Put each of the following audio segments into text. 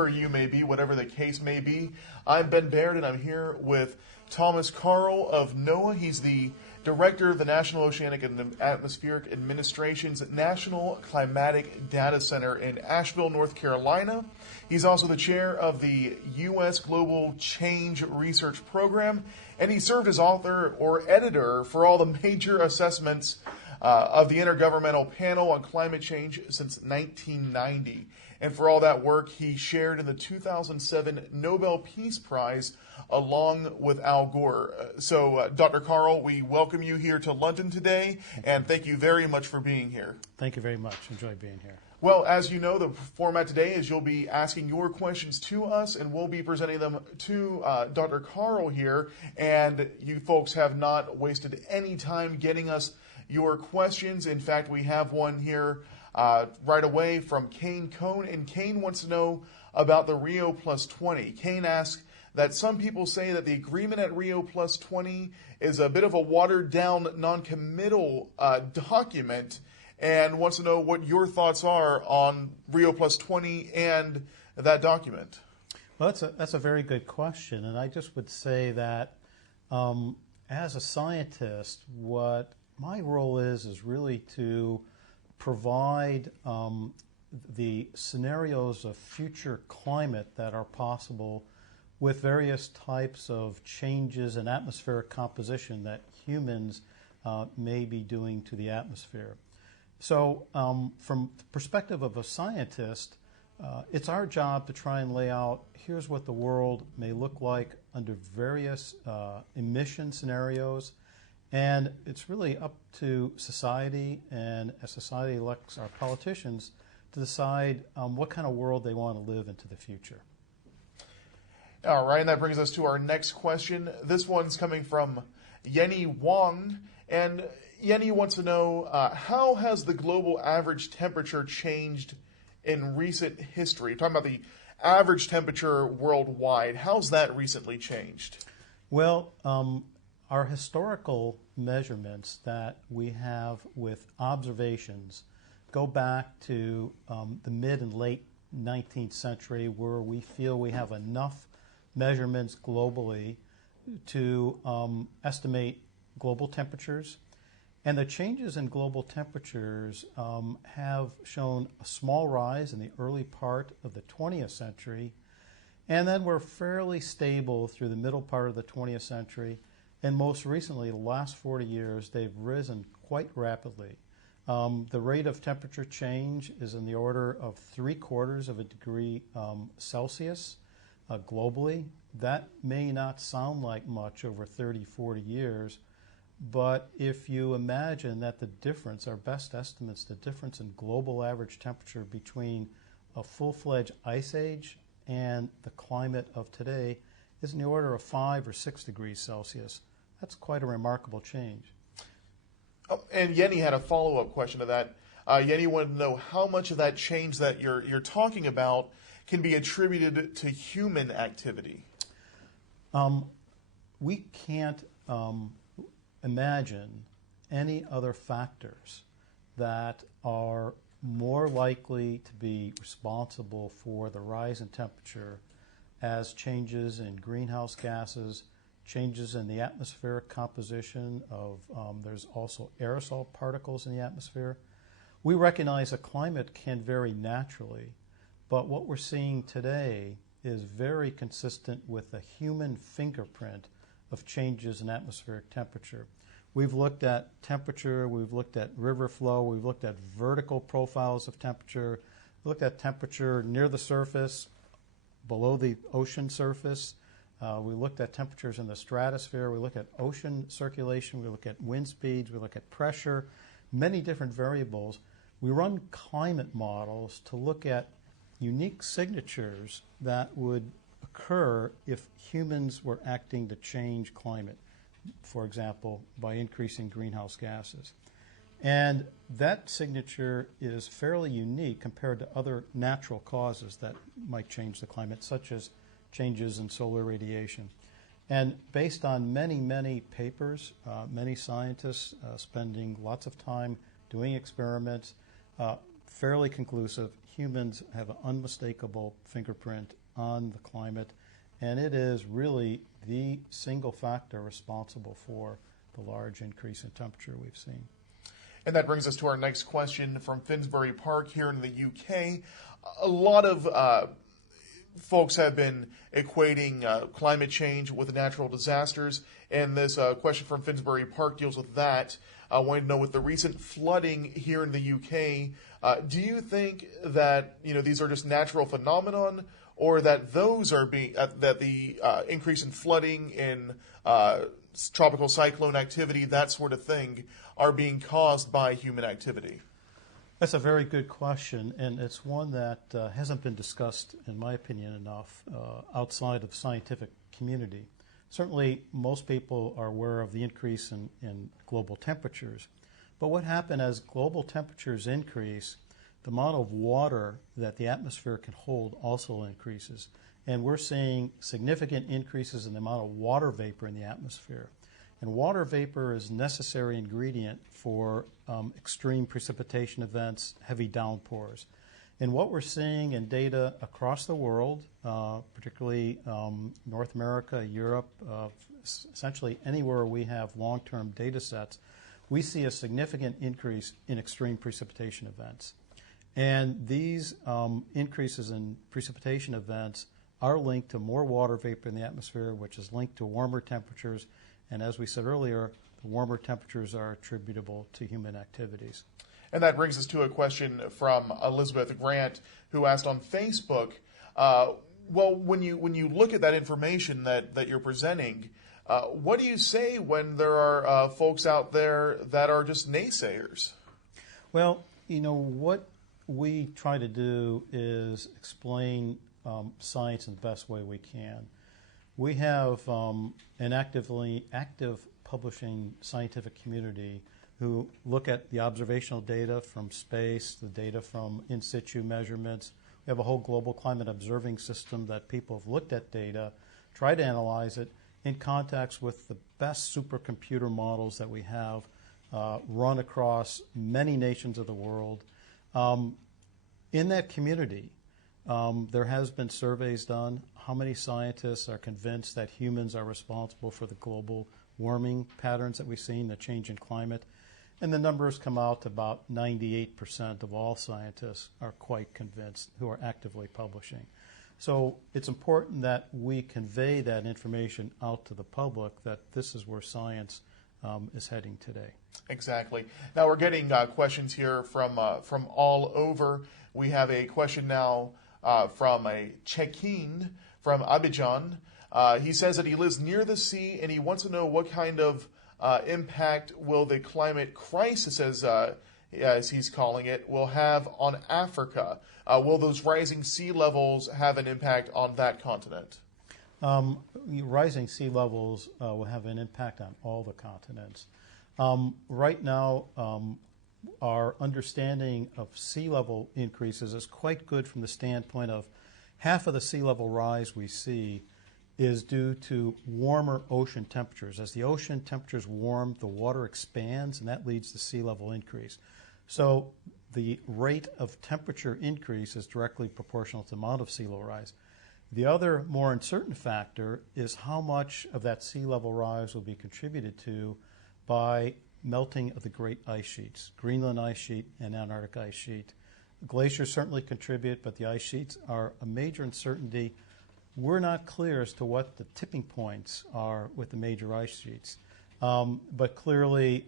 wherever you may be, whatever the case may be. I'm Ben Baird, and I'm here with Thomas Karl of NOAA. He's the Director of the National Oceanic and Atmospheric Administration's National Climatic Data Center in Asheville, North Carolina. He's also the chair of the U.S. Global Change Research Program, and he served as author or editor for all the major assessments of the Intergovernmental Panel on Climate Change since 1990. And for all that work, he shared in the 2007 Nobel Peace Prize along with Al Gore. So, Dr. Karl, we welcome you here to London today, and thank you very much for being here. Thank you very much. Enjoy being here. Well, as you know, the format today is you'll be asking your questions to us, and we'll be presenting them to Dr. Karl here. And you folks have not wasted any time getting us your questions. In fact, we have one here right away from Kane Cohn, and Kane wants to know about the Rio Plus 20. Kane asks that some people say that the agreement at Rio Plus 20 is a bit of a watered-down, non-committal document, and wants to know what your thoughts are on Rio Plus 20 and that document. Well, that's a very good question, and I just would say that as a scientist, what my role is really to provide the scenarios of future climate that are possible with various types of changes in atmospheric composition that humans may be doing to the atmosphere. So from the perspective of a scientist, it's our job to try and lay out, here's what the world may look like under various emission scenarios. And it's really up to society, and as society elects our politicians, to decide what kind of world they want to live into the future. All right, and that brings us to our next question. This one's coming from Yenny Wang, and Yenny wants to know, how has the global average temperature changed in recent history? Talking about the average temperature worldwide, how's that recently changed? Well, our historical measurements that we have with observations go back to the mid and late 19th century, where we feel we have enough measurements globally to estimate global temperatures. And the changes in global temperatures have shown a small rise in the early part of the 20th century, and then we're fairly stable through the middle part of the 20th century. And most recently, the last 40 years, they've risen quite rapidly. The rate of temperature change is in the order of 3/4 of a degree Celsius globally. That may not sound like much over 30, 40 years, but if you imagine that the difference, our best estimates, the difference in global average temperature between a full-fledged ice age and the climate of today is in the order of 5 or 6 degrees Celsius. That's quite a remarkable change. Oh, and Yenny had a follow-up question to that. Yenny wanted to know how much of that change that you're talking about can be attributed to human activity. We can't imagine any other factors that are more likely to be responsible for the rise in temperature as changes in greenhouse gases, changes in the atmospheric composition of, there's also aerosol particles in the atmosphere. We recognize that climate can vary naturally, but what we're seeing today is very consistent with the human fingerprint of changes in atmospheric temperature. We've looked at temperature, we've looked at river flow, we've looked at vertical profiles of temperature, we looked at temperature near the surface, below the ocean surface. We looked at temperatures in the stratosphere, we look at ocean circulation, we look at wind speeds, we look at pressure, many different variables. We run climate models to look at unique signatures that would occur if humans were acting to change climate, for example, by increasing greenhouse gases. And that signature is fairly unique compared to other natural causes that might change the climate, such as changes in solar radiation. And based on many, many papers, many scientists spending lots of time doing experiments, fairly conclusive, humans have an unmistakable fingerprint on the climate, and it is really the single factor responsible for the large increase in temperature we've seen. And that brings us to our next question from Finsbury Park here in the UK. A lot of folks have been equating climate change with natural disasters, and this question from Finsbury Park deals with that. I wanted to know, with the recent flooding here in the UK, do you think that these are just natural phenomenon, or that those are being that the increase in flooding, in tropical cyclone activity, that sort of thing, are being caused by human activity? That's a very good question, and it's one that hasn't been discussed, in my opinion, enough outside of the scientific community. Certainly, most people are aware of the increase in global temperatures, but what happens as global temperatures increase, the amount of water that the atmosphere can hold also increases, and we're seeing significant increases in the amount of water vapor in the atmosphere. And water vapor is a necessary ingredient for extreme precipitation events, heavy downpours. And what we're seeing in data across the world, particularly North America, Europe, essentially anywhere we have long-term data sets, we see a significant increase in extreme precipitation events. And these increases in precipitation events are linked to more water vapor in the atmosphere, which is linked to warmer temperatures. And as we said earlier, the warmer temperatures are attributable to human activities. And that brings us to a question from Elizabeth Grant, who asked on Facebook, well, when you look at that information that you're presenting, what do you say when there are folks out there that are just naysayers? Well, what we try to do is explain science in the best way we can. We have an active publishing scientific community who look at the observational data from space, the data from in situ measurements. We have a whole global climate observing system that people have looked at data, try to analyze it in context with the best supercomputer models that we have run across many nations of the world. In that community, there has been surveys done. How many scientists are convinced that humans are responsible for the global warming patterns that we've seen, the change in climate? And the numbers come out to about 98% of all scientists are quite convinced who are actively publishing. So it's important that we convey that information out to the public, that this is where science is heading today. Exactly. Now we're getting questions here from all over. We have a question now from a check-in from Abidjan. He says that he lives near the sea and he wants to know what kind of impact will the climate crisis, as he's calling it, will have on Africa. Will those rising sea levels have an impact on that continent? Rising sea levels will have an impact on all the continents. Right now, our understanding of sea level increases is quite good from the standpoint of half of the sea level rise we see is due to warmer ocean temperatures. As the ocean temperatures warm, the water expands, and that leads to sea level increase. So the rate of temperature increase is directly proportional to the amount of sea level rise. The other more uncertain factor is how much of that sea level rise will be contributed to by melting of the great ice sheets, Greenland ice sheet and Antarctic ice sheet. Glaciers certainly contribute, but the ice sheets are a major uncertainty. We're not clear as to what the tipping points are with the major ice sheets. But clearly,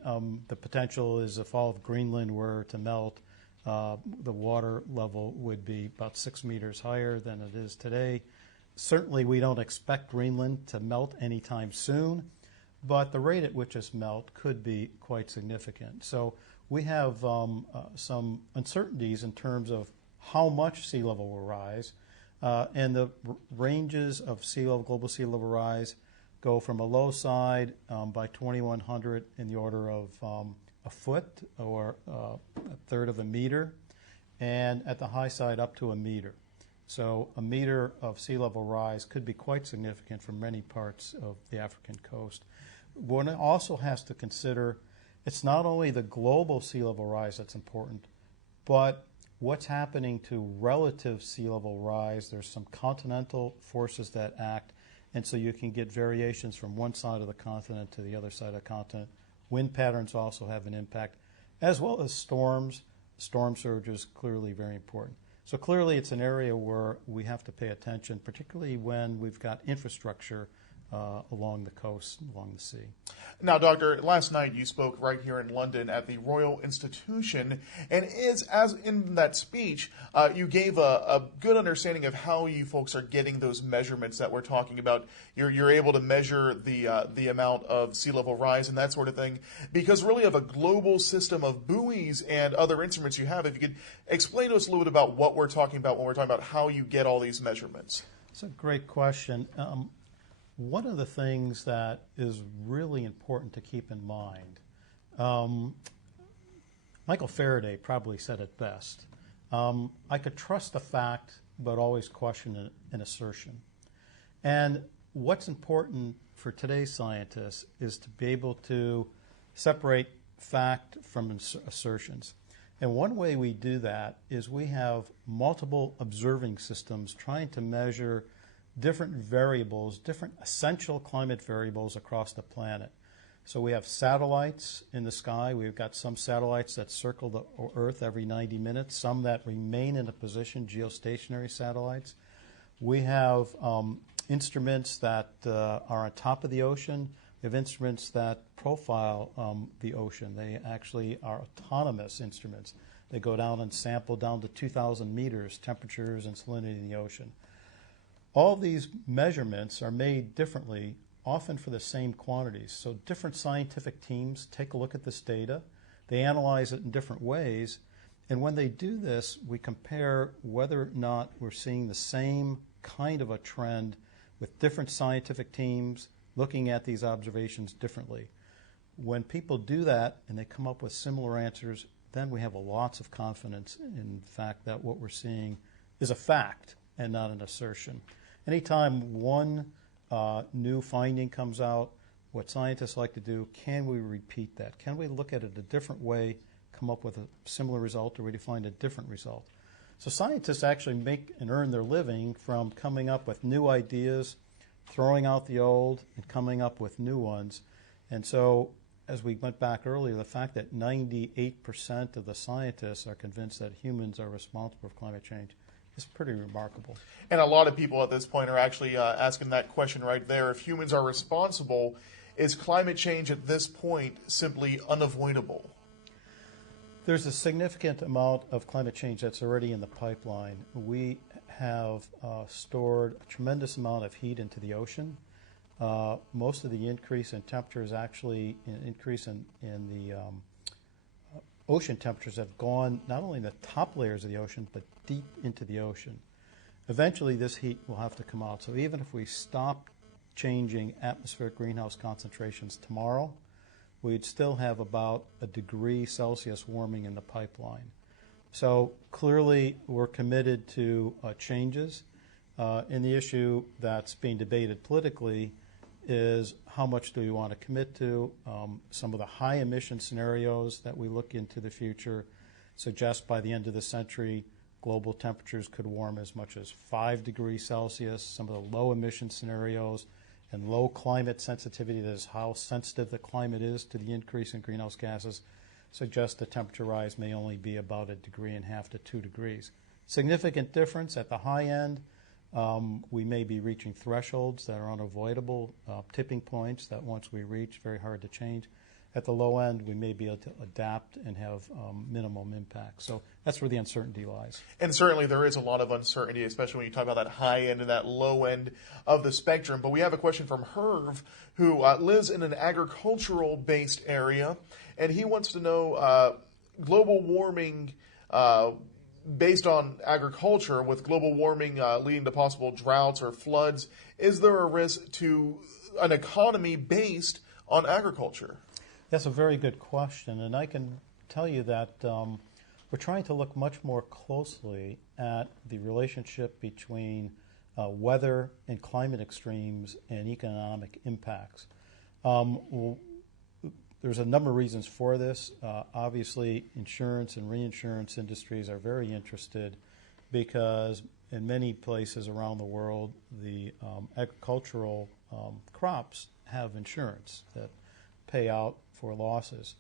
the potential is if all of Greenland were to melt, the water level would be about 6 meters higher than it is today. Certainly, we don't expect Greenland to melt anytime soon, but the rate at which it's melt could be quite significant. So we have some uncertainties in terms of how much sea level will rise, and the ranges of sea level, global sea level rise go from a low side by 2100 in the order of a foot or a third of a meter, and at the high side up to a meter. So a meter of sea level rise could be quite significant for many parts of the African coast. One also has to consider it's not only the global sea level rise that's important, but what's happening to relative sea level rise. There's some continental forces that act, and so you can get variations from one side of the continent to the other side of the continent. Wind patterns also have an impact, as well as storms. Storm surges, clearly very important. So clearly it's an area where we have to pay attention, particularly when we've got infrastructure along the coast, along the sea. Now, Doctor, last night you spoke right here in London at the Royal Institution, and as in that speech, you gave a good understanding of how you folks are getting those measurements that we're talking about. You're able to measure the amount of sea level rise and that sort of thing, because really of a global system of buoys and other instruments you have. If you could explain to us a little bit about what we're talking about when we're talking about how you get all these measurements. It's a great question. One of the things that is really important to keep in mind, Michael Faraday probably said it best. I could trust a fact, but always question an assertion. And what's important for today's scientists is to be able to separate fact from assertions. And one way we do that is we have multiple observing systems trying to measure different variables, different essential climate variables across the planet. So we have satellites in the sky. We've got some satellites that circle the Earth every 90 minutes, some that remain in a position, geostationary satellites. We have instruments that are on top of the ocean. We have instruments that profile the ocean. They actually are autonomous instruments. They go down and sample down to 2,000 meters, temperatures and salinity in the ocean. All these measurements are made differently, often for the same quantities. So different scientific teams take a look at this data. They analyze it in different ways. And when they do this, we compare whether or not we're seeing the same kind of a trend with different scientific teams looking at these observations differently. When people do that and they come up with similar answers, then we have lots of confidence in the fact that what we're seeing is a fact and not an assertion. Anytime one new finding comes out, what scientists like to do, can we repeat that? Can we look at it a different way, come up with a similar result, or we find a different result? So scientists actually make and earn their living from coming up with new ideas, throwing out the old, and coming up with new ones. And so, as we went back earlier, the fact that 98% of the scientists are convinced that humans are responsible for climate change is pretty remarkable. And a lot of people at this point are actually asking that question right there. If humans are responsible, is climate change at this point simply unavoidable? There's a significant amount of climate change that's already in the pipeline. We have stored a tremendous amount of heat into the ocean. Most of the increase in temperature is actually an increase in the ocean temperatures have gone not only in the top layers of the ocean, but deep into the ocean. Eventually, this heat will have to come out. So even if we stop changing atmospheric greenhouse concentrations tomorrow, we'd still have about 1 degree Celsius warming in the pipeline. So clearly, we're committed to changes. And the issue that's being debated politically is how much do we want to commit to. Some of the high emission scenarios that we look into the future suggest by the end of the century, global temperatures could warm as much as 5 degrees Celsius. Some of the low emission scenarios and low climate sensitivity, that is how sensitive the climate is to the increase in greenhouse gases, suggest the temperature rise may only be about 1.5 degrees to 2 degrees. Significant difference at the high end. We may be reaching thresholds that are unavoidable, tipping points that once we reach, very hard to change. At the low end, we may be able to adapt and have minimum impact. So that's where the uncertainty lies. And certainly there is a lot of uncertainty, especially when you talk about that high end and that low end of the spectrum. But we have a question from Herv, who lives in an agricultural-based area, and he wants to know global warming based on agriculture, with global warming leading to possible droughts or floods. Is there a risk to an economy based on agriculture? That's a very good question, and I can tell you that we're trying to look much more closely at the relationship between weather and climate extremes and economic impacts. there's a number of reasons for this. Obviously, insurance and reinsurance industries are very interested because in many places around the world, the agricultural crops have insurance that pay out for losses.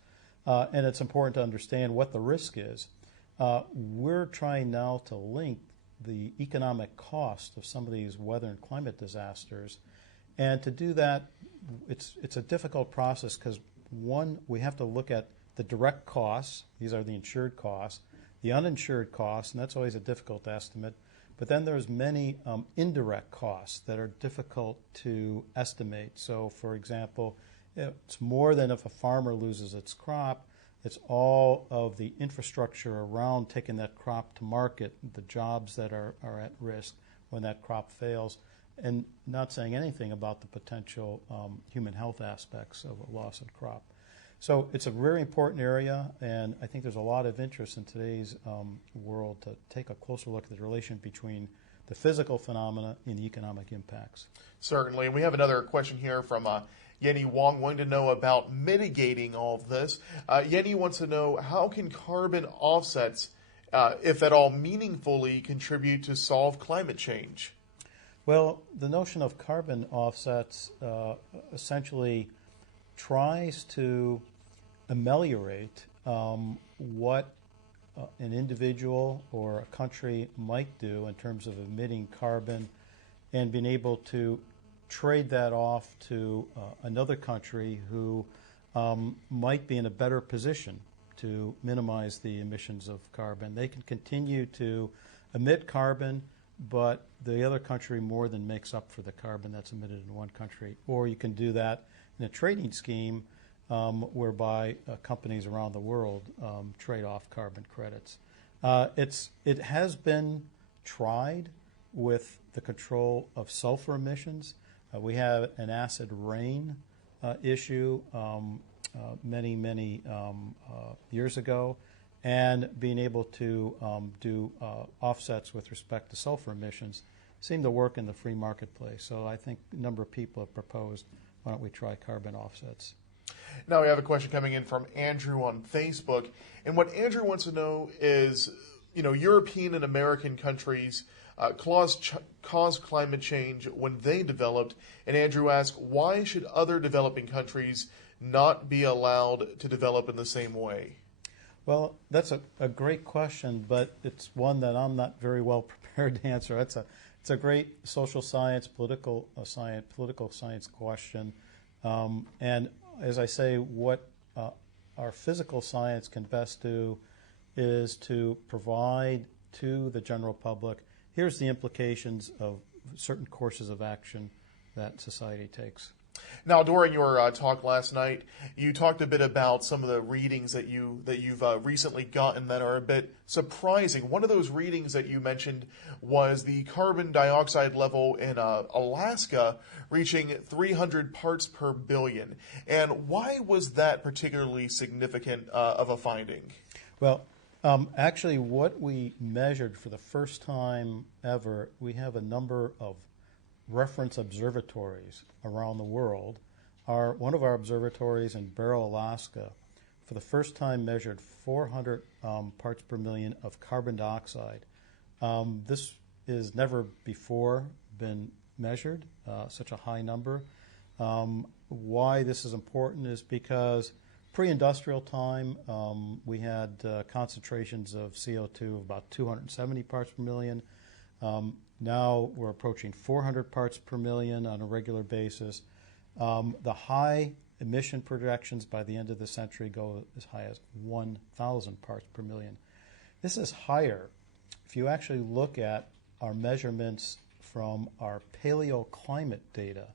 And it's important to understand what the risk is. We're trying now to link the economic cost of some of these weather and climate disasters. And to do that, it's a difficult process because, one, we have to look at the direct costs. These are the insured costs. The uninsured costs, and that's always a difficult estimate. But then there's many indirect costs that are difficult to estimate. So, for example, it's more than if a farmer loses its crop. It's all of the infrastructure around taking that crop to market, the jobs that are at risk when that crop fails, and not saying anything about the potential human health aspects of a loss of crop. So it's a very important area, and I think there's a lot of interest in today's world to take a closer look at the relation between the physical phenomena and the economic impacts. Certainly. And we have another question here from Yenny Wong wanting to know about mitigating all of this. Yenny wants to know, how can carbon offsets, if at all meaningfully, contribute to solve climate change? Well, the notion of carbon offsets essentially tries to ameliorate what an individual or a country might do in terms of emitting carbon and being able to trade that off to another country who might be in a better position to minimize the emissions of carbon. They can continue to emit carbon, but the other country more than makes up for the carbon that's emitted in one country. Or you can do that in a trading scheme whereby companies around the world trade off carbon credits. It has been tried with the control of sulfur emissions. We have an acid rain issue many years ago, and being able to do offsets with respect to sulfur emissions seem to work in the free marketplace. So I think a number of people have proposed, why don't we try carbon offsets? Now we have a question coming in from Andrew on Facebook, and what Andrew wants to know is, European and American countries caused climate change when they developed, and Andrew asks, why should other developing countries not be allowed to develop in the same way? Well, that's a great question, but it's one that I'm not very well prepared to answer. It's a great social science, political science question, and as I say, what our physical science can best do is to provide to the general public, here's the implications of certain courses of action that society takes. Now, during your talk last night, you talked a bit about some of the readings that you've recently gotten that are a bit surprising. One of those readings that you mentioned was the carbon dioxide level in Alaska reaching 300 parts per billion. And why was that particularly significant of a finding? Well, actually, what we measured for the first time ever, we have a number of reference observatories around the world. One of our observatories in Barrow, Alaska, for the first time measured 400 parts per million of carbon dioxide. This has never before been measured, such a high number. Why this is important is because pre-industrial time, we had concentrations of CO2 of about 270 parts per million. Now we're approaching 400 parts per million on a regular basis. The high emission projections by the end of the century go as high as 1,000 parts per million. This is higher. If you actually look at our measurements from our paleoclimate data,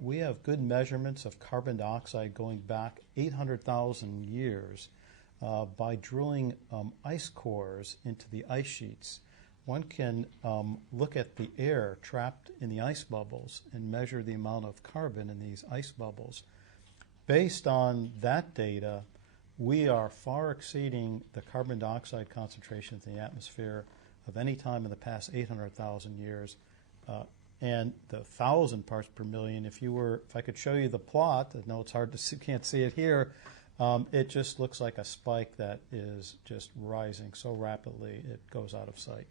we have good measurements of carbon dioxide going back 800,000 years by drilling ice cores into the ice sheets. One can look at the air trapped in the ice bubbles and measure the amount of carbon in these ice bubbles. Based on that data, we are far exceeding the carbon dioxide concentrations in the atmosphere of any time in the past 800,000 years. and the 1,000 parts per million, if I could show you the plot, I know it's hard to see, can't see it here, it just looks like a spike that is just rising so rapidly it goes out of sight.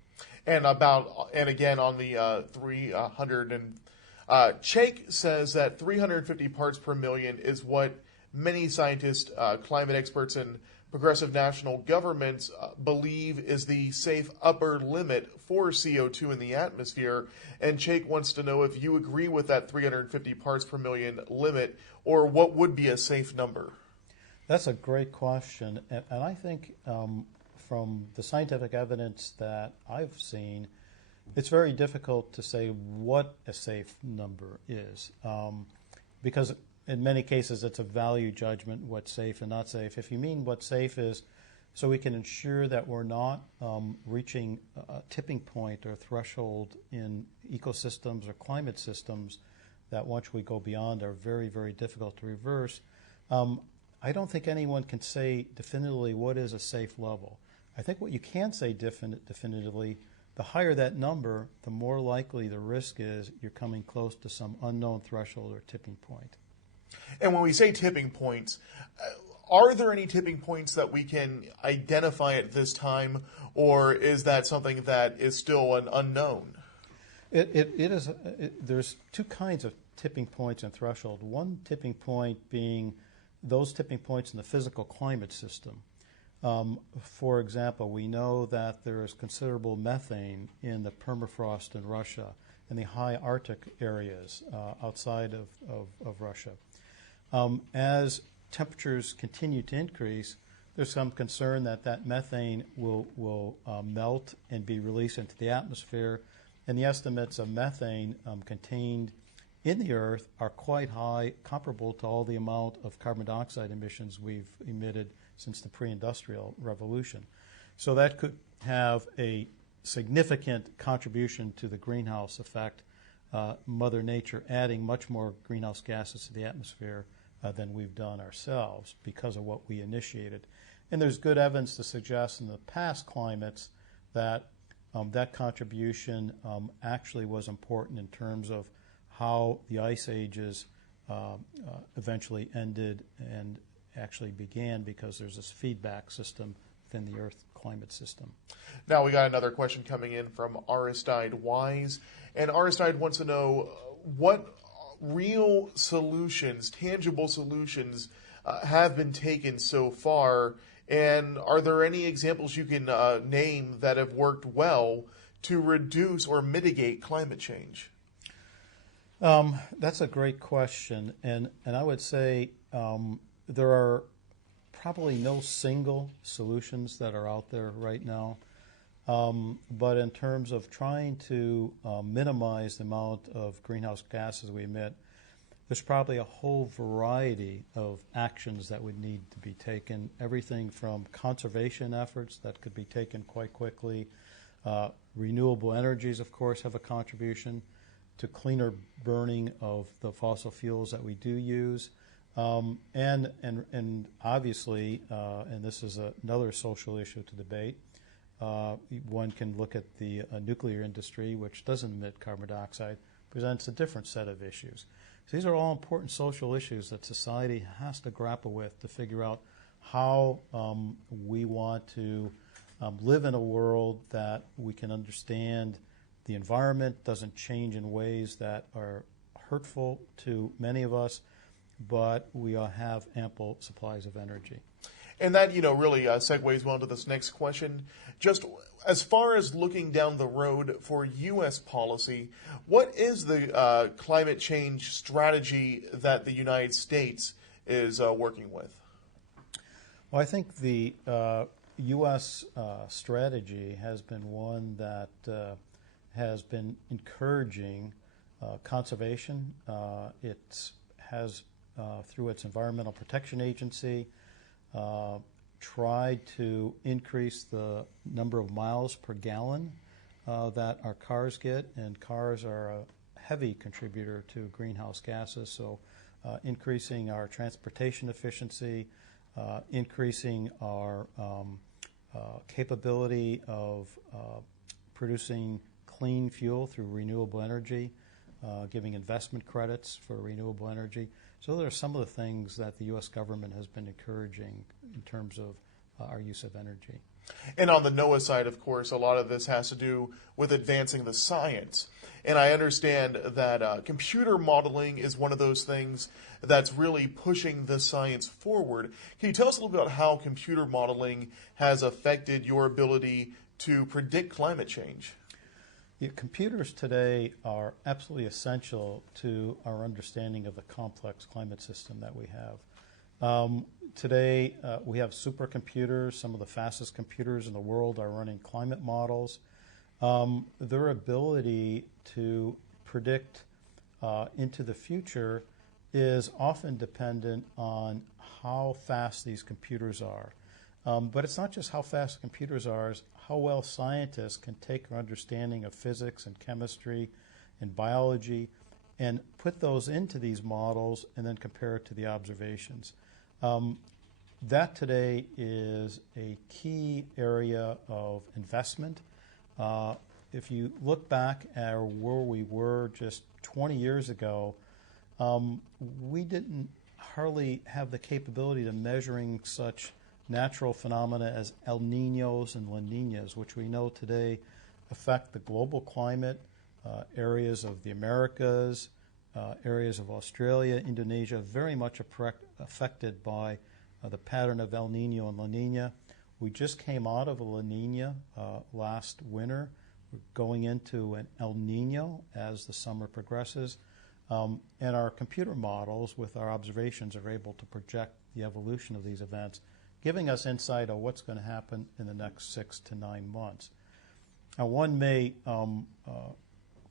And again on the 300 and Chake says that 350 parts per million is what many scientists, climate experts, and progressive national governments believe is the safe upper limit for CO2 in the atmosphere. And Chake wants to know if you agree with that 350 parts per million limit, or what would be a safe number. That's a great question, and I think from the scientific evidence that I've seen, it's very difficult to say what a safe number is, because in many cases it's a value judgment, what's safe and not safe. If you mean what safe is, so we can ensure that we're not reaching a tipping point or threshold in ecosystems or climate systems that once we go beyond are very, very difficult to reverse. I don't think anyone can say definitively what is a safe level. I think what you can say definitively, the higher that number, the more likely the risk is you're coming close to some unknown threshold or tipping point. And when we say tipping points, are there any tipping points that we can identify at this time, or is that something that is still an unknown? There's two kinds of tipping points and threshold. One tipping point being those tipping points in the physical climate system. For example, we know that there is considerable methane in the permafrost in Russia and the high Arctic areas outside of Russia. As temperatures continue to increase, there's some concern that methane will melt and be released into the atmosphere, and the estimates of methane contained in the Earth are quite high, comparable to all the amount of carbon dioxide emissions we've emitted since the pre-industrial revolution. So that could have a significant contribution to the greenhouse effect, Mother Nature adding much more greenhouse gases to the atmosphere than we've done ourselves because of what we initiated. And there's good evidence to suggest in the past climates that that contribution actually was important in terms of how the ice ages eventually ended and actually began, because there's this feedback system within the Earth climate system. Now we got another question coming in from Aristide Wise, and Aristide wants to know what real solutions, tangible solutions, have been taken so far, and are there any examples you can name that have worked well to reduce or mitigate climate change? That's a great question, and I would say there are probably no single solutions that are out there right now, but in terms of trying to minimize the amount of greenhouse gases we emit, there's probably a whole variety of actions that would need to be taken, everything from conservation efforts that could be taken quite quickly, renewable energies, of course, have a contribution, to cleaner burning of the fossil fuels that we do use. And obviously, and this is another social issue to debate, one can look at the nuclear industry, which doesn't emit carbon dioxide, presents a different set of issues. So these are all important social issues that society has to grapple with to figure out how we want to live in a world that we can understand the environment doesn't change in ways that are hurtful to many of us, but we have ample supplies of energy. And that, really segues well into this next question. Just as far as looking down the road for U.S. policy, what is the climate change strategy that the United States is working with? Well, I think the U.S. strategy has been one that has been encouraging conservation. It has, through its Environmental Protection Agency, tried to increase the number of miles per gallon that our cars get, and cars are a heavy contributor to greenhouse gases, so increasing our transportation efficiency, increasing our capability of producing clean fuel through renewable energy, giving investment credits for renewable energy. So those are some of the things that the U.S. government has been encouraging in terms of our use of energy. And on the NOAA side, of course, a lot of this has to do with advancing the science. And I understand that computer modeling is one of those things that's really pushing the science forward. Can you tell us a little bit about how computer modeling has affected your ability to predict climate change? Yeah, computers today are absolutely essential to our understanding of the complex climate system that we have. Today, we have supercomputers. Some of the fastest computers in the world are running climate models. Their ability to predict into the future is often dependent on how fast these computers are. But it's not just how fast computers are, it's how well scientists can take our understanding of physics and chemistry and biology and put those into these models and then compare it to the observations. That today is a key area of investment. If you look back at where we were just 20 years ago, we didn't hardly have the capability to measuring such natural phenomena as El Niños and La Niñas, which we know today affect the global climate, areas of the Americas, areas of Australia, Indonesia, very much affected by the pattern of El Nino and La Nina. We just came out of a La Nina last winter. We're going into an El Nino as the summer progresses. And our computer models with our observations are able to project the evolution of these events, giving us insight on what's going to happen in the next 6 to 9 months. Now, one may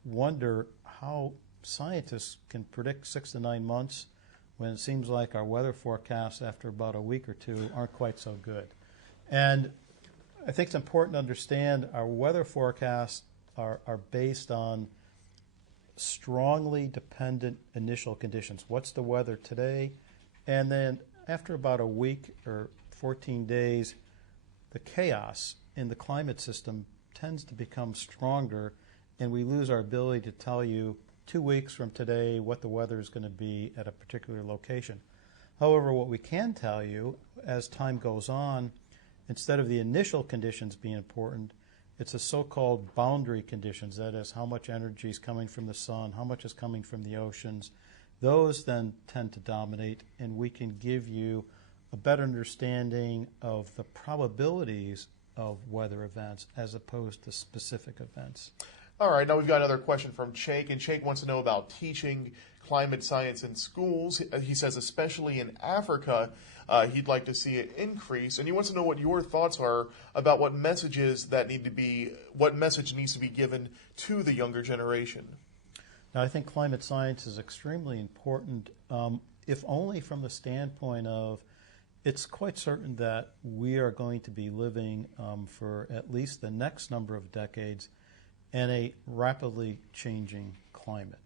wonder how scientists can predict 6 to 9 months when it seems like our weather forecasts after about a week or two aren't quite so good. And I think it's important to understand our weather forecasts are based on strongly dependent initial conditions. What's the weather today? And then after about a week or 14 days, the chaos in the climate system tends to become stronger, and we lose our ability to tell you 2 weeks from today what the weather is going to be at a particular location. However, what we can tell you as time goes on, instead of the initial conditions being important, it's the so-called boundary conditions. That is, how much energy is coming from the sun, how much is coming from the oceans. Those then tend to dominate, and we can give you a better understanding of the probabilities of weather events as opposed to specific events. All right, now we've got another question from Chake, and Chake wants to know about teaching climate science in schools. He says especially in Africa, he'd like to see it increase, and he wants to know what your thoughts are about what messages that need to be, what message needs to be given to the younger generation. Now, I think climate science is extremely important, if only from the standpoint of it's quite certain that we are going to be living for at least the next number of decades in a rapidly changing climate.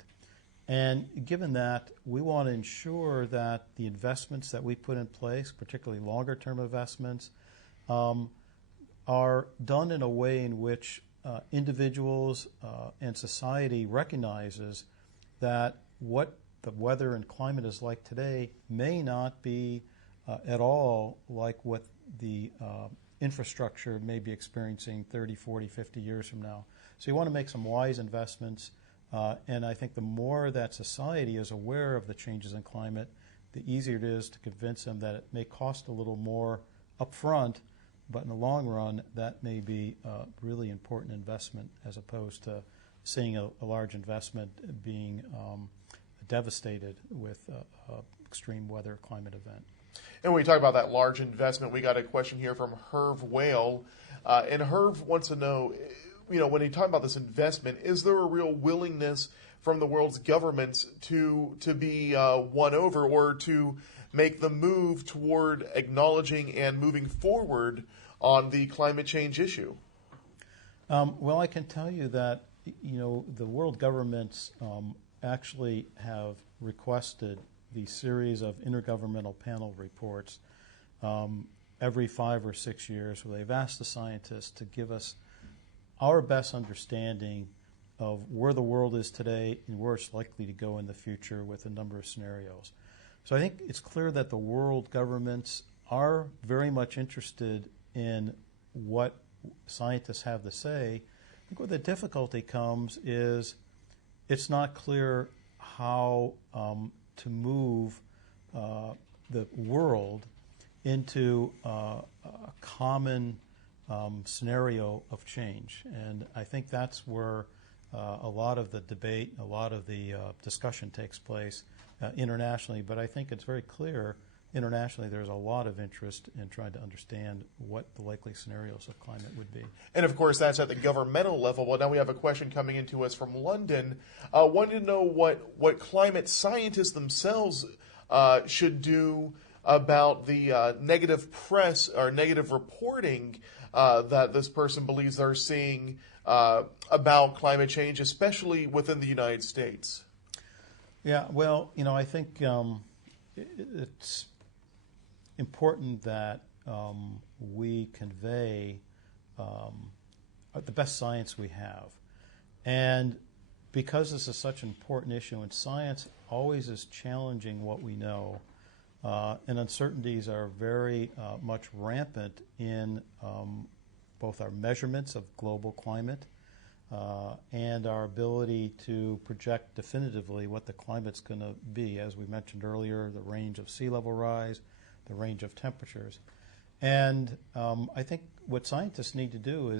And given that, we want to ensure that the investments that we put in place, particularly longer-term investments, are done in a way in which individuals and society recognizes that what the weather and climate is like today may not be at all like what the infrastructure may be experiencing 30, 40, 50 years from now. So you want to make some wise investments, and I think the more that society is aware of the changes in climate, the easier it is to convince them that it may cost a little more upfront, but in the long run, that may be a really important investment as opposed to seeing a large investment being devastated with extreme weather climate event. And when we talk about that large investment, we got a question here from Herv Whale. And Herv wants to know, when you talk about this investment, is there a real willingness from the world's governments to be won over or to make the move toward acknowledging and moving forward on the climate change issue? Well, I can tell you that, the world governments actually have requested the series of intergovernmental panel reports every 5 or 6 years where they've asked the scientists to give us our best understanding of where the world is today and where it's likely to go in the future with a number of scenarios. So I think it's clear that the world governments are very much interested in what scientists have to say. I think where the difficulty comes is it's not clear how to move the world into a common scenario of change. And I think that's where a lot of the debate, a lot of the discussion takes place internationally. But I think it's very clear internationally there's a lot of interest in trying to understand what the likely scenarios of climate would be. And of course, that's at the governmental level. Well, now we have a question coming into us from London. Wanting to know what climate scientists themselves should do about the negative press or negative reporting that this person believes they're seeing about climate change, especially within the United States. Yeah, well, I think it's important that we convey the best science we have. And because this is such an important issue, and science always is challenging what we know, and uncertainties are very much rampant in both our measurements of global climate and our ability to project definitively what the climate's going to be. As we mentioned earlier, the range of sea level rise, the range of temperatures. And I think what scientists need to do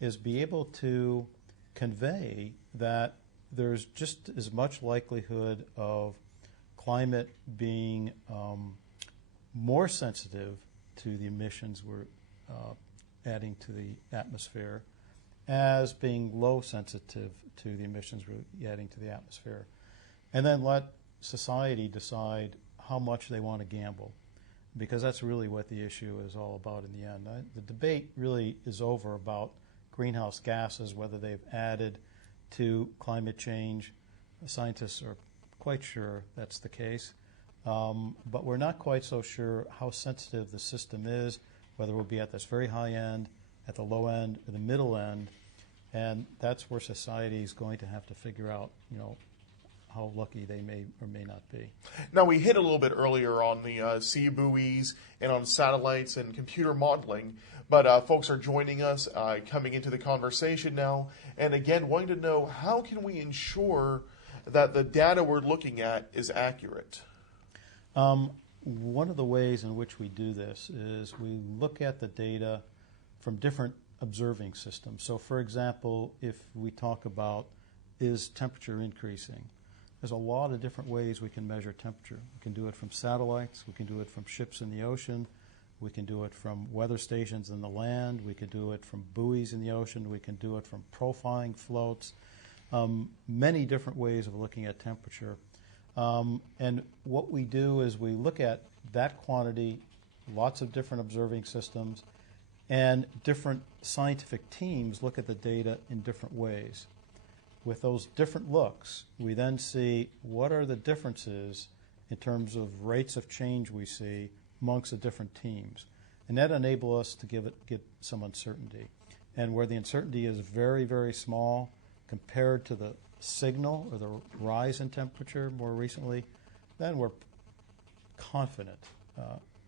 is be able to convey that there's just as much likelihood of climate being more sensitive to the emissions we're adding to the atmosphere as being low sensitive to the emissions we're adding to the atmosphere. And then let society decide how much they want to gamble, because that's really what the issue is all about in the end. The debate really is over about greenhouse gases, whether they've added to climate change. Scientists are quite sure that's the case, but we're not quite so sure how sensitive the system is, whether we'll be at this very high end, at the low end, or the middle end, and that's where society is going to have to figure out, how lucky they may or may not be. Now, we hit a little bit earlier on the sea buoys and on satellites and computer modeling, but folks are joining us, coming into the conversation now, and again, wanting to know how can we ensure that the data we're looking at is accurate? One of the ways in which we do this is we look at the data from different observing systems. So, for example, if we talk about is temperature increasing, there's a lot of different ways we can measure temperature. We can do it from satellites, we can do it from ships in the ocean, we can do it from weather stations in the land, we can do it from buoys in the ocean, we can do it from profiling floats, many different ways of looking at temperature. And what we do is we look at that quantity, lots of different observing systems, and different scientific teams look at the data in different ways. With those different looks, we then see what are the differences in terms of rates of change we see amongst the different teams. And that enables us to get some uncertainty. And where the uncertainty is very, very small compared to the signal or the rise in temperature more recently, then we're confident.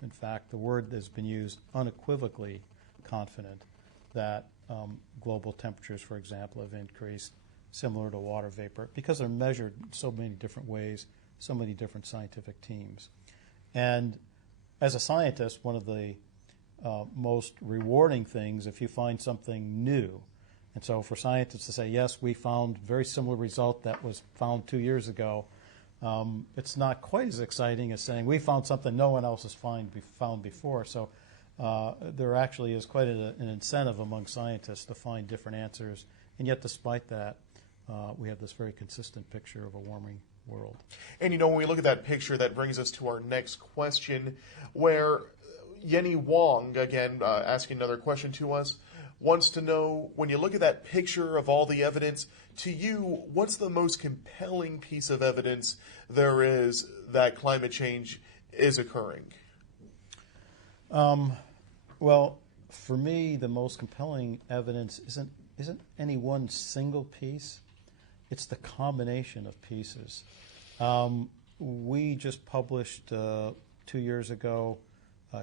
In fact, the word that's been used, unequivocally confident, that global temperatures, for example, have increased similar to water vapor because they're measured in so many different ways, so many different scientific teams. And as a scientist, one of the most rewarding things if you find something new. And so for scientists to say, yes, we found very similar result that was found 2 years ago, it's not quite as exciting as saying we found something no one else has found before. So there actually is quite an incentive among scientists to find different answers. And yet despite that, we have this very consistent picture of a warming world. And when we look at that picture, that brings us to our next question, where Yenny Wong, again, asking another question to us, wants to know, when you look at that picture of all the evidence, to you, what's the most compelling piece of evidence there is that climate change is occurring? Well, for me, the most compelling evidence isn't any one single piece. It's the combination of pieces. We just published 2 years ago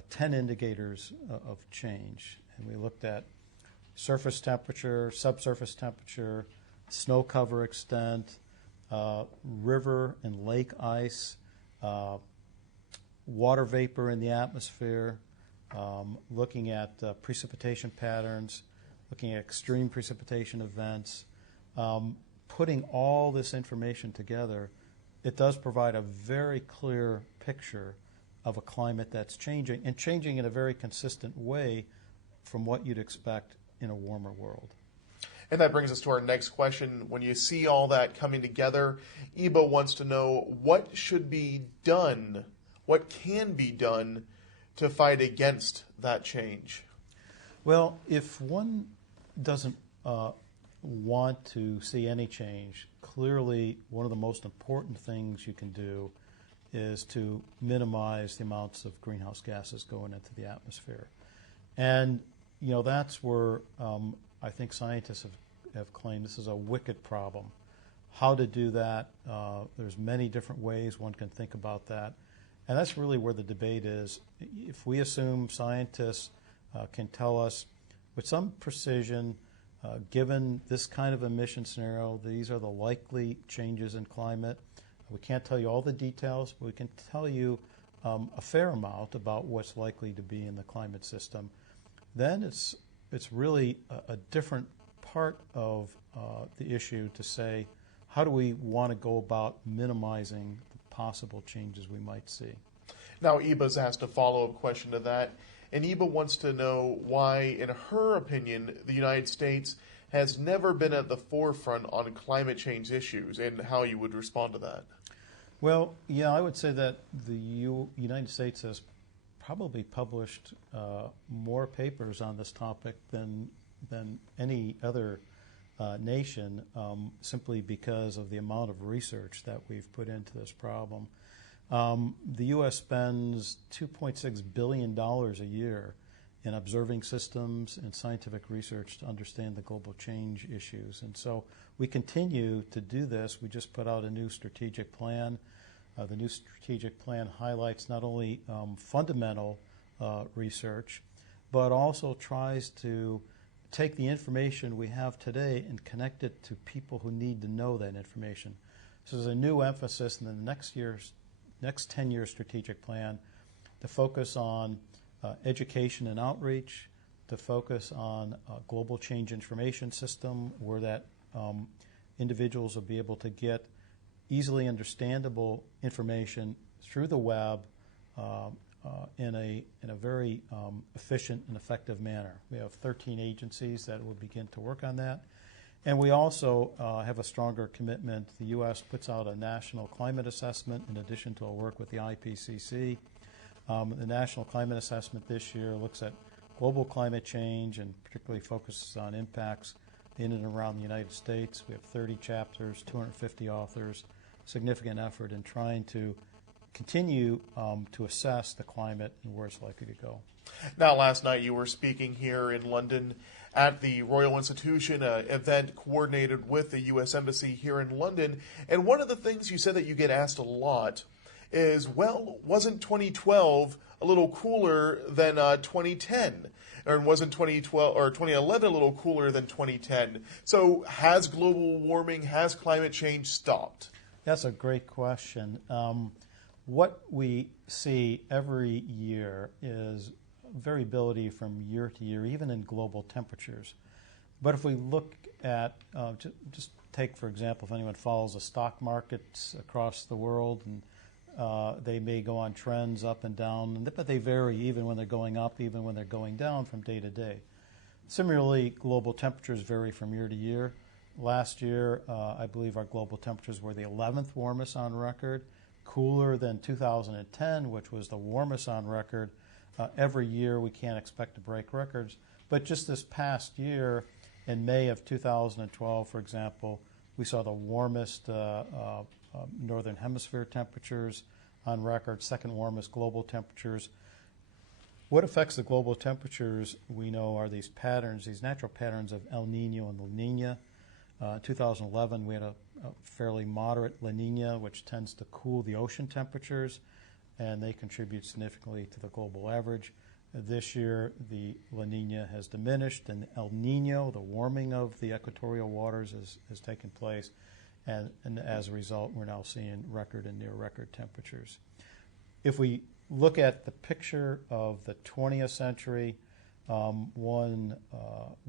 10 indicators of change, and we looked at surface temperature, subsurface temperature, snow cover extent, river and lake ice, water vapor in the atmosphere, looking at precipitation patterns, looking at extreme precipitation events. Putting all this information together, it does provide a very clear picture of a climate that's changing, and changing in a very consistent way from what you'd expect in a warmer world. And that brings us to our next question. When you see all that coming together, Eba wants to know what should be done, what can be done to fight against that change. Well, if one doesn't want to see any change, clearly one of the most important things you can do is to minimize the amounts of greenhouse gases going into the atmosphere. And, that's where I think scientists have claimed this is a wicked problem. How to do that, there's many different ways one can think about that. And that's really where the debate is. If we assume scientists can tell us with some precision, given this kind of emission scenario, these are the likely changes in climate. We can't tell you all the details, but we can tell you a fair amount about what's likely to be in the climate system. Then it's really a different part of the issue to say, how do we want to go about minimizing the possible changes we might see? Now, Eba's asked a follow-up question to that, and Eba wants to know why, in her opinion, the United States has never been at the forefront on climate change issues, and how you would respond to that. Well, yeah, I would say that the United States has probably published more papers on this topic than any other nation, simply because of the amount of research that we've put into this problem. The U.S. spends $2.6 billion a year in observing systems and scientific research to understand the global change issues. And so we continue to do this. We just put out a new strategic plan. The new strategic plan highlights not only fundamental research, but also tries to take the information we have today and connect it to people who need to know that information. So there's a new emphasis in the next 10-year strategic plan to focus on education and outreach, to focus on a global change information system where that individuals will be able to get easily understandable information through the web in a very efficient and effective manner. We have 13 agencies that will begin to work on that. And we also have a stronger commitment. The U.S. puts out a national climate assessment in addition to our work with the IPCC. The national climate assessment this year looks at global climate change and particularly focuses on impacts in and around the United States. We have 30 chapters, 250 authors, significant effort in trying to continue to assess the climate and where it's likely to go. Now, last night you were speaking here in London at the Royal Institution, an event coordinated with the U.S. Embassy here in London, and one of the things you said that you get asked a lot is, well, wasn't 2012 a little cooler than 2010? Or wasn't 2012 or 2011 a little cooler than 2010? So has global warming, has climate change stopped? That's a great question. What we see every year is variability from year to year, even in global temperatures. But if we look at, just take, for example, if anyone follows the stock markets across the world, and they may go on trends up and down, but they vary even when they're going up, even when they're going down from day to day. Similarly, global temperatures vary from year to year. Last year, I believe our global temperatures were the 11th warmest on record, cooler than 2010, which was the warmest on record. Every year we can't expect to break records. But just this past year, in May of 2012, for example, we saw the warmest northern hemisphere temperatures on record, second warmest global temperatures. What affects the global temperatures, we know, are these patterns, these natural patterns of El Nino and La Nina. In 2011, we had a fairly moderate La Nina, which tends to cool the ocean temperatures, and they contribute significantly to the global average. This year, the La Nina has diminished, and El Nino, the warming of the equatorial waters, has taken place, and as a result, we're now seeing record and near record temperatures. If we look at the picture of the 20th century, one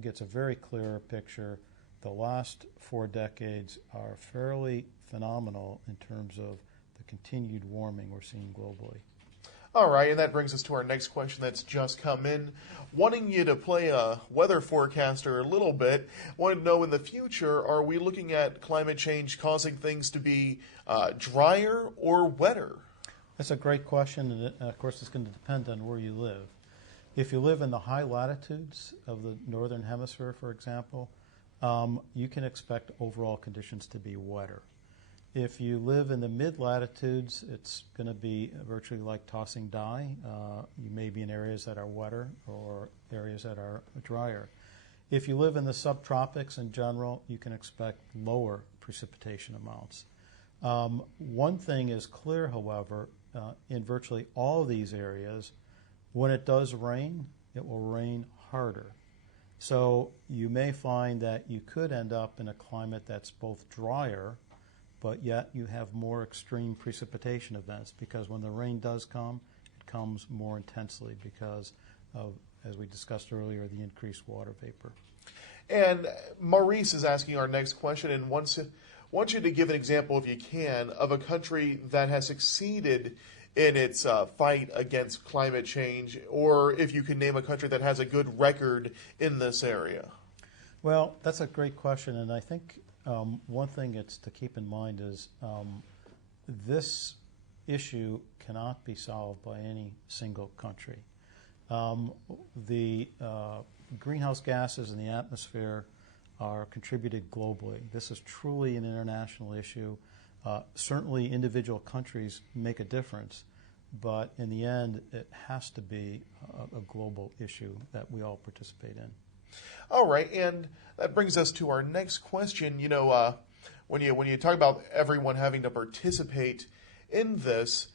gets a very clear picture. The last 4 decades are fairly phenomenal in terms of the continued warming we're seeing globally. All right, and that brings us to our next question that's just come in. Wanting you to play a weather forecaster a little bit, wanted to know in the future, are we looking at climate change causing things to be drier or wetter? That's a great question, and of course it's going to depend on where you live. If you live in the high latitudes of the northern hemisphere, for example, you can expect overall conditions to be wetter. If you live in the mid-latitudes, it's going to be virtually like tossing die. You may be in areas that are wetter or areas that are drier. If you live in the subtropics in general, you can expect lower precipitation amounts. One thing is clear, however, in virtually all of these areas, when it does rain, it will rain harder. So you may find that you could end up in a climate that's both drier, but yet you have more extreme precipitation events, because when the rain does come, it comes more intensely because of, as we discussed earlier, the increased water vapor. And Maurice is asking our next question and wants you to give an example, if you can, of a country that has succeeded in its fight against climate change, or if you can name a country that has a good record in this area. Well, that's a great question, and I think one thing it's to keep in mind is this issue cannot be solved by any single country. The greenhouse gases in the atmosphere are contributed globally. This is truly an international issue. Certainly individual countries make a difference, but in the end it has to be a global issue that we all participate in. All right, and that brings us to our next question. You know, when you talk about everyone having to participate in this,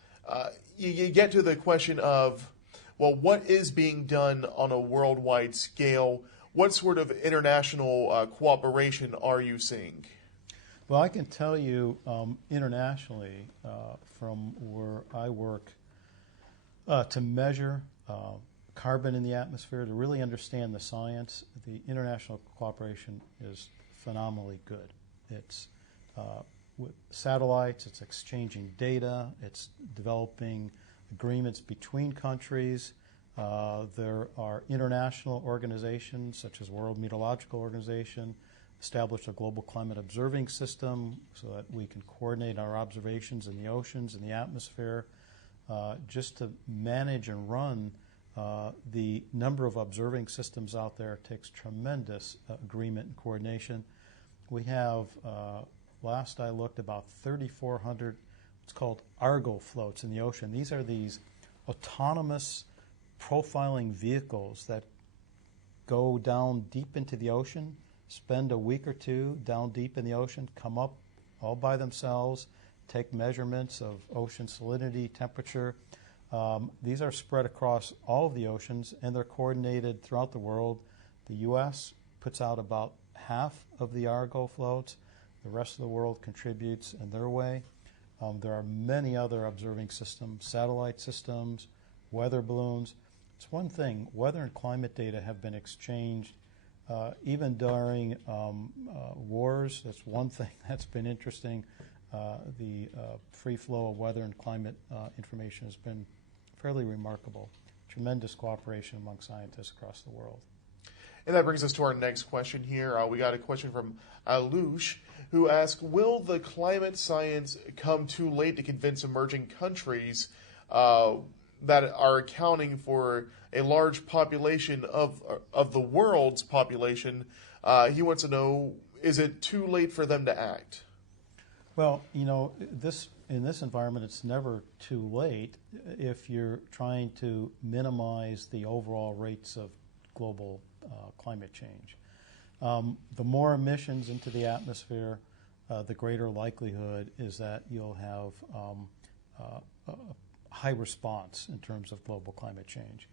you get to the question of, well, what is being done on a worldwide scale? What sort of international cooperation are you seeing? Well, I can tell you internationally, from where I work, to measure carbon in the atmosphere, to really understand the science, the international cooperation is phenomenally good. It's with satellites, it's exchanging data, it's developing agreements between countries. There are international organizations such as World Meteorological Organization established a global climate observing system so that we can coordinate our observations in the oceans and the atmosphere. Just to manage and run the number of observing systems out there takes tremendous agreement and coordination. We have, last I looked, about 3,400 what's called Argo floats in the ocean. These are these autonomous profiling vehicles that go down deep into the ocean, spend a week or two down deep in the ocean, come up all by themselves, take measurements of ocean salinity, temperature. These are spread across all of the oceans, and they're coordinated throughout the world. The U.S. puts out about half of the Argo floats. The rest of the world contributes in their way. There are many other observing systems, satellite systems, weather balloons. It's one thing, weather and climate data have been exchanged even during wars. That's one thing that's been interesting. The free flow of weather and climate information has been fairly remarkable. Tremendous cooperation among scientists across the world. And that brings us to our next question here. We got a question from Alush, who asks, will the climate science come too late to convince emerging countries that are accounting for a large population of the world's population? He wants to know, is it too late for them to act? Well, you know, in this environment, it's never too late if you're trying to minimize the overall rates of global climate change. The more emissions into the atmosphere, the greater likelihood is that you'll have a high response in terms of global climate change.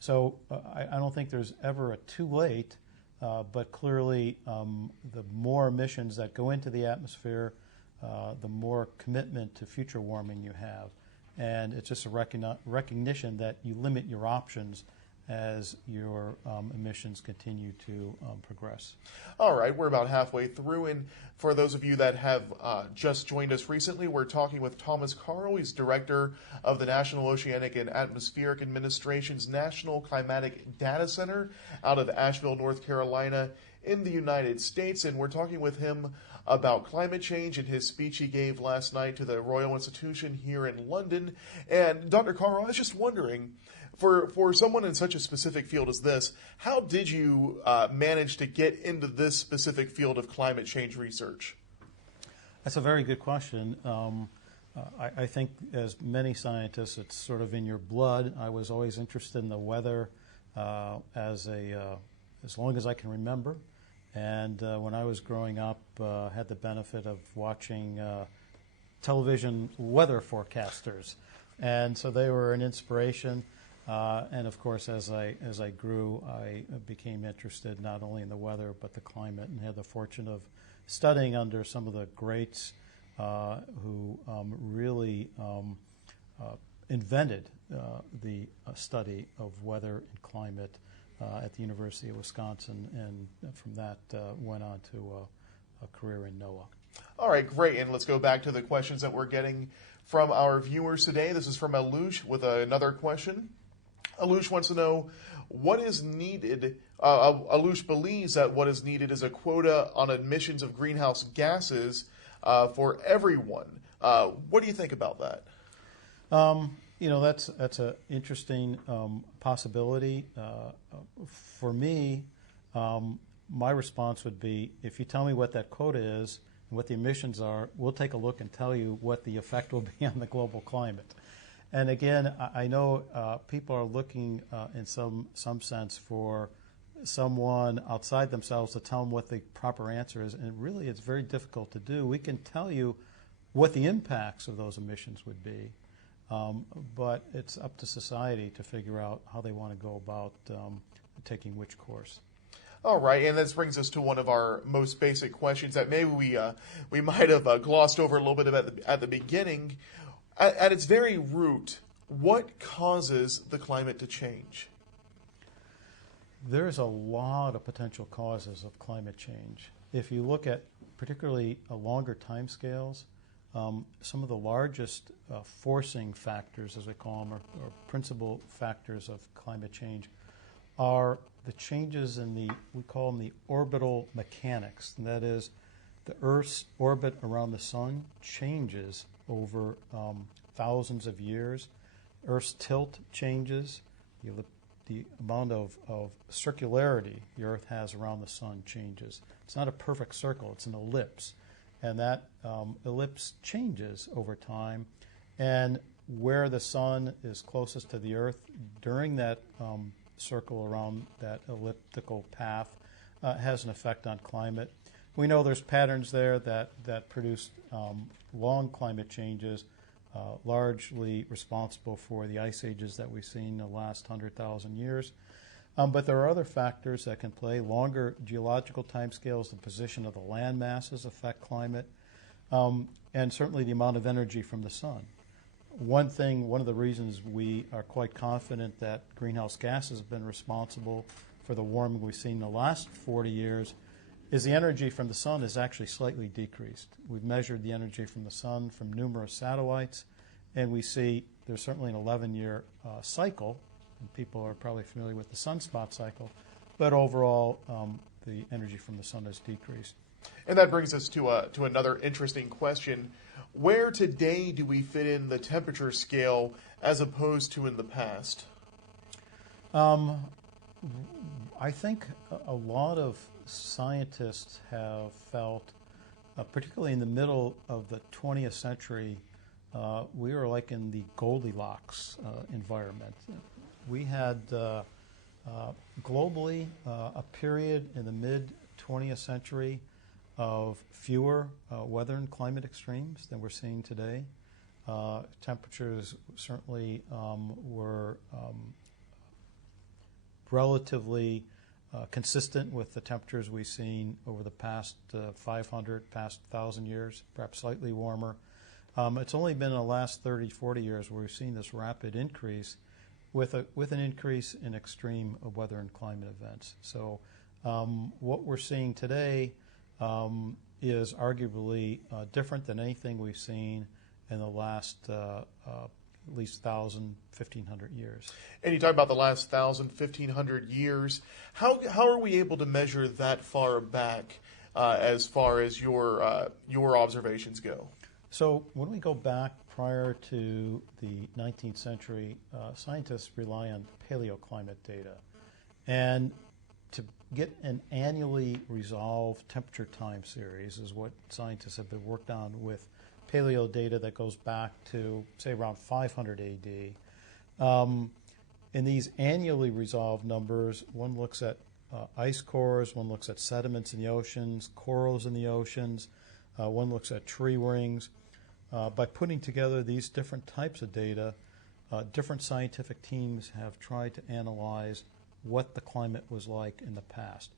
So I don't think there's ever a too late, but clearly the more emissions that go into the atmosphere, the more commitment to future warming you have. And it's just a recognition that you limit your options as your emissions continue to progress. All right, we're about halfway through, and for those of you that have just joined us recently, we're talking with Thomas Karl. He's director of the National Oceanic and Atmospheric Administration's National Climatic Data Center out of Asheville, North Carolina in the United States, and we're talking with him about climate change in his speech he gave last night to the Royal Institution here in London. And Dr. Karl, I was just wondering, for someone in such a specific field as this, how did you manage to get into this specific field of climate change research? That's a very good question. I think, as many scientists, it's sort of in your blood. I was always interested in the weather as long as I can remember. And when I was growing up, had the benefit of watching television weather forecasters, and so they were an inspiration. And of course, as I grew, I became interested not only in the weather but the climate, and had the fortune of studying under some of the greats who really invented the study of weather and climate at the University of Wisconsin, and from that went on to a career in NOAA. All right, great. And let's go back to the questions that we're getting from our viewers today. This is from Alush with another question. Alush wants to know what is needed. Alush believes that what is needed is a quota on emissions of greenhouse gases for everyone. What do you think about that? That's an interesting possibility. For me, my response would be, if you tell me what that quota is and what the emissions are, we'll take a look and tell you what the effect will be on the global climate. And again, I know people are looking in some sense for someone outside themselves to tell them what the proper answer is, and really it's very difficult to do. We can tell you what the impacts of those emissions would be, but it's up to society to figure out how they want to go about taking which course. All right, and this brings us to one of our most basic questions that maybe we might have glossed over a little bit at the beginning. At its very root, what causes the climate to change? There's a lot of potential causes of climate change. If you look at particularly longer time scales, some of the largest forcing factors, as we call them, or principal factors of climate change, are the changes in we call them the orbital mechanics. And that is, the Earth's orbit around the sun changes over thousands of years. Earth's tilt changes. The amount of circularity the Earth has around the sun changes. It's not a perfect circle, it's an ellipse. And that ellipse changes over time. And where the sun is closest to the Earth during that circle around that elliptical path has an effect on climate. We know there's patterns there that produce long climate changes, largely responsible for the ice ages that we've seen in the last 100,000 years. But there are other factors that can play. Longer geological timescales, the position of the land masses affect climate, and certainly the amount of energy from the sun. One of the reasons we are quite confident that greenhouse gases have been responsible for the warming we've seen in the last 40 years is the energy from the sun is actually slightly decreased. We've measured the energy from the sun from numerous satellites, and we see there's certainly an 11-year cycle, and people are probably familiar with the sunspot cycle, but overall the energy from the sun has decreased. And that brings us to another interesting question. Where today do we fit in the temperature scale as opposed to in the past? I think a lot of scientists have felt, particularly in the middle of the 20th century, we were like in the Goldilocks environment. We had globally a period in the mid-20th century of fewer weather and climate extremes than we're seeing today. Temperatures certainly were relatively consistent with the temperatures we've seen over the past 500, past 1,000 years, perhaps slightly warmer. It's only been in the last 30, 40 years where we've seen this rapid increase with an increase in extreme weather and climate events. So what we're seeing today is arguably different than anything we've seen in the last at least 1,000, 1,500 years. And you talk about the last 1,000, 1,500 years. How are we able to measure that far back as far as your observations go? So when we go back prior to the 19th century, scientists rely on paleoclimate data. And to get an annually resolved temperature time series is what scientists have been worked on with paleo data that goes back to, say, around 500 AD. In these annually resolved numbers, one looks at ice cores, one looks at sediments in the oceans, corals in the oceans, one looks at tree rings. By putting together these different types of data, different scientific teams have tried to analyze what the climate was like in the past.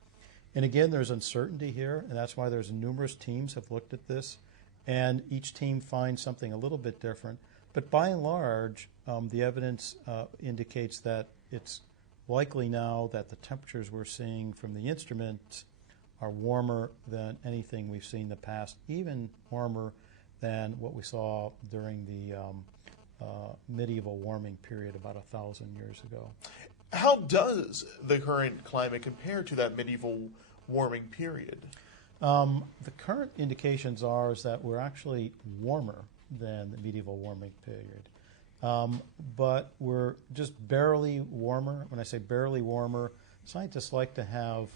And again, there's uncertainty here, and that's why there's numerous teams have looked at this. And each team finds something a little bit different. But by and large, the evidence indicates that it's likely now that the temperatures we're seeing from the instruments are warmer than anything we've seen in the past, even warmer than what we saw during the medieval warming period about 1,000 years ago. How does the current climate compare to that medieval warming period? The current indications are is that we're actually warmer than the medieval warming period. But we're just barely warmer. When I say barely warmer, scientists like to have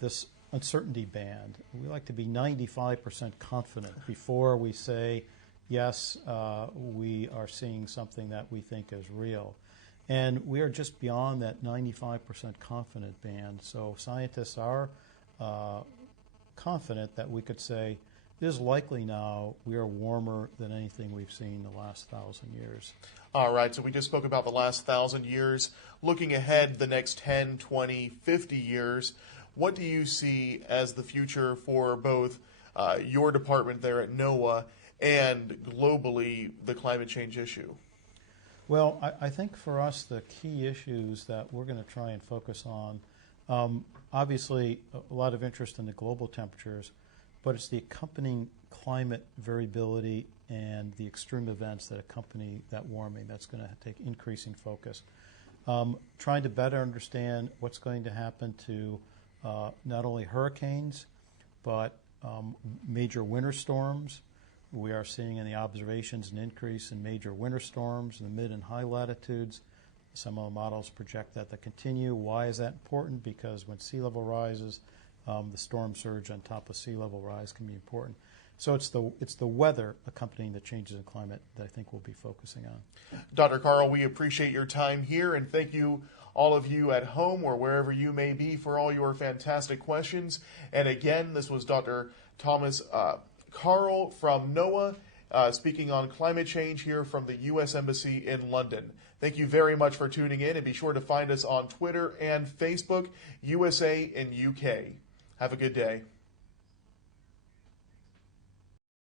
this uncertainty band. We like to be 95% confident before we say, yes, we are seeing something that we think is real. And we are just beyond that 95% confident band. So scientists are confident that we could say it is likely now we are warmer than anything we've seen in the last 1,000 years. All right, so we just spoke about the last 1,000 years. Looking ahead the next 10, 20, 50 years, what do you see as the future for both your department there at NOAA and globally the climate change issue? Well, I think for us the key issues that we're going to try and focus on, obviously a lot of interest in the global temperatures, but it's the accompanying climate variability and the extreme events that accompany that warming that's going to take increasing focus. Trying to better understand what's going to happen to not only hurricanes, but major winter storms. We are seeing in the observations an increase in major winter storms in the mid and high latitudes. Some of the models project that to continue. Why is that important? Because when sea level rises, the storm surge on top of sea level rise can be important. So it's the weather accompanying the changes in climate that I think we'll be focusing on. Dr. Karl, we appreciate your time here, and thank you all of you at home or wherever you may be for all your fantastic questions. And again, this was Dr. Thomas Karl from NOAA speaking on climate change here from the U.S. Embassy in London. Thank you very much for tuning in, and be sure to find us on Twitter and Facebook, USA and UK. Have a good day.